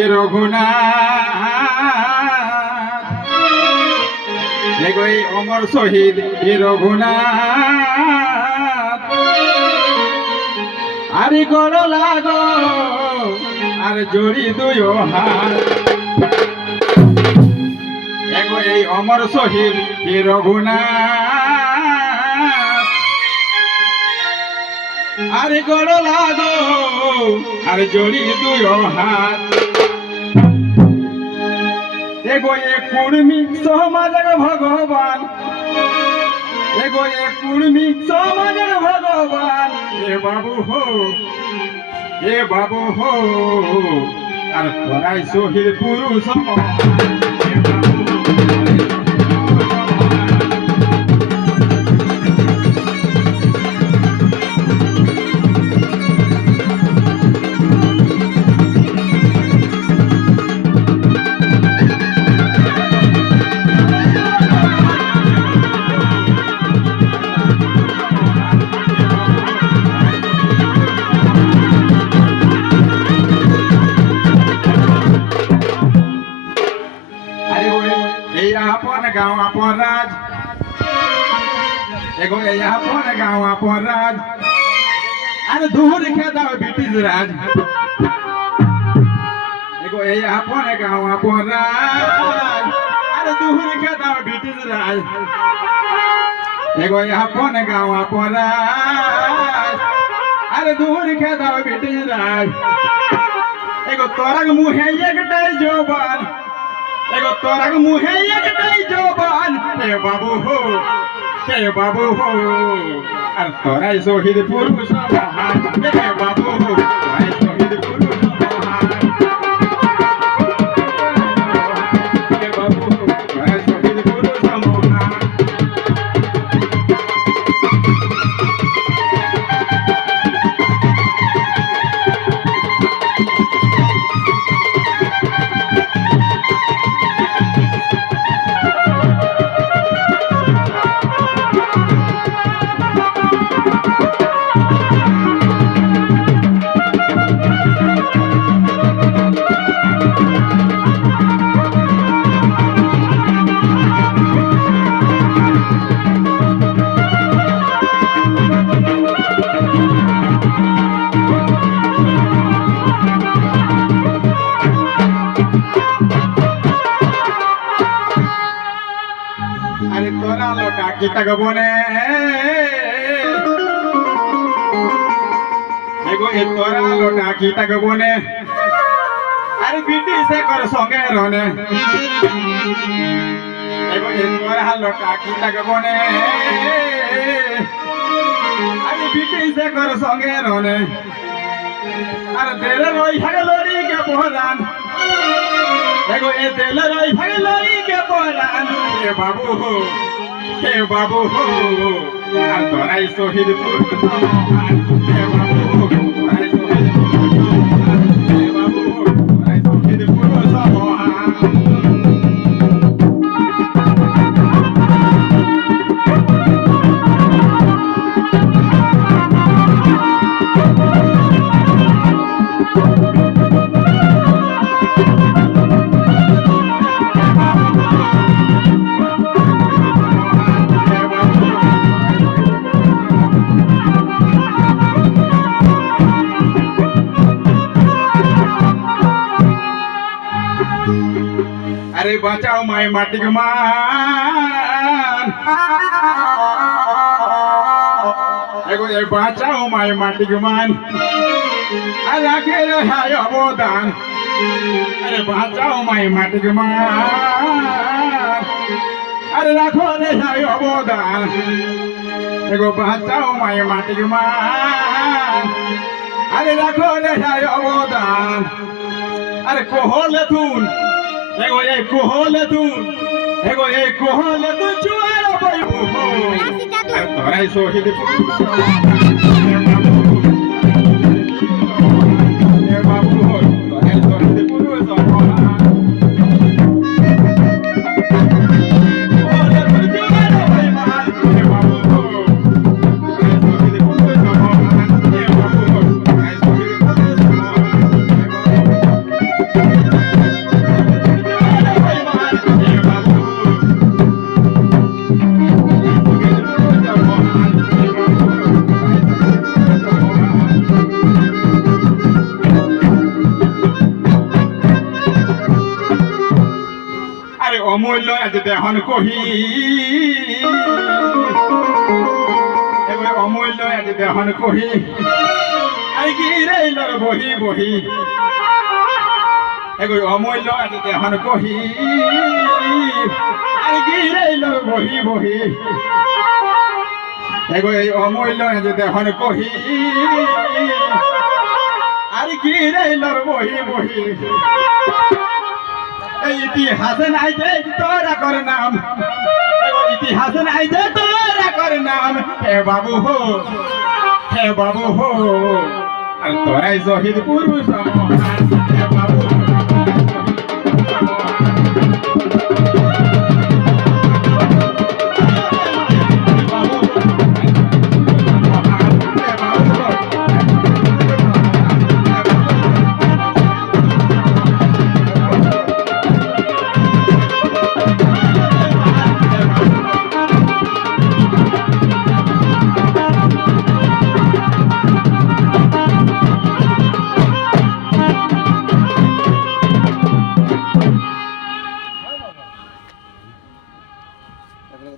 এ রঘুনাথ এই অমর শহীদ এ রঘুনাথ আরে গড় লাগো আর জড়ি দুই হাত এই অমর শহীদ এ রঘুনাথ আরে গড় লাগো আর জড়ি দুই হাত এগো এ কুর্মী সমাজের ভগবান এগো এ কুর্মী সমাজের ভগবান এ বাবু হো আর তোরাই শহীদ পুরুষ আপন গাঁও আপন রাজ এগো এই আপন গাঁও আপন রাজ আর দূর খেদাও ব্রিটিশ রাজ এগো এই আপন গাঁও আপন রাজ আর দূর খেদাও ব্রিটিশ রাজ এগো এই আপন গাঁও আপন রাজ আর দূর খেদাও ব্রিটিশ রাজ এগো তোরা মুহে একটাই জবান এগো তোরা মুহে একটাই জবান এ বাবু হো আর তোরাই শহীদ পুরুষ মহান এ বাবু হো তোরাই শহীদ পুরুষ মহান এ বাবু হো তোরাই শহীদ পুরুষ মহান আরে তোরা লোকা কি তাকবনে এগো এ তোরা লোকা কি তাকবনে আরে ব্রিটিশ কর সঙ্গে রনে এগো এ তোরা লোকা কি তাকবনে আরে ব্রিটিশ কর সঙ্গে রনে আরে দেরে রই থাকে লড়ি কে পহরান এগো এ দেলে রই থাকে লড়ি কে পহরান এ বাবু হো আর তোরাই শহীদ পুরুষ মহান এ বাবু হো তোরাই শহীদ পুরুষ মহান এ বাবু হো তোরাই শহীদ পুরুষ মহান अरे बचाओ माय माटिक मान एगो ए बचाओ माय माटिक मान अरे आखे रहाय अवदान अरे बचाओ माय माटिक मान अरे राखो रहाय अवदान एगो बचाओ माय माटिक मान अरे राखो रहाय अवदान अरे कोहले थून एगो ए कोहले तू एगो ए कोहले तू चुआरा बाबू हो तोराई शहीद ए बाबू हो तोराई शहीद पुरुष महान कोहले तू चुआरा बाबू ए बाबू हो तोराई शहीद पुरुष महान ए बाबू हो तोराई शहीद पुरुष महान অমূল্য আজ দেহন কহি এগো অমূল্য আজ দেহন কহি আই গিরাইলর বহি বহি এগো অমূল্য আজ দেহন কহি আই গিরাইলর বহি বহি এগো এই অমূল্য আজ দেহন কহি আর গিরাইলর বহি বহি এই ইতিহাস নাই যে তোরা কর নাম ইতিহাস নাই যে তোরা কর নাম হে বাবু হো আর তোরাই শহীদ পুরুষ হে বাবু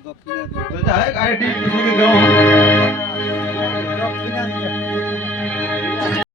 দক্ষিণে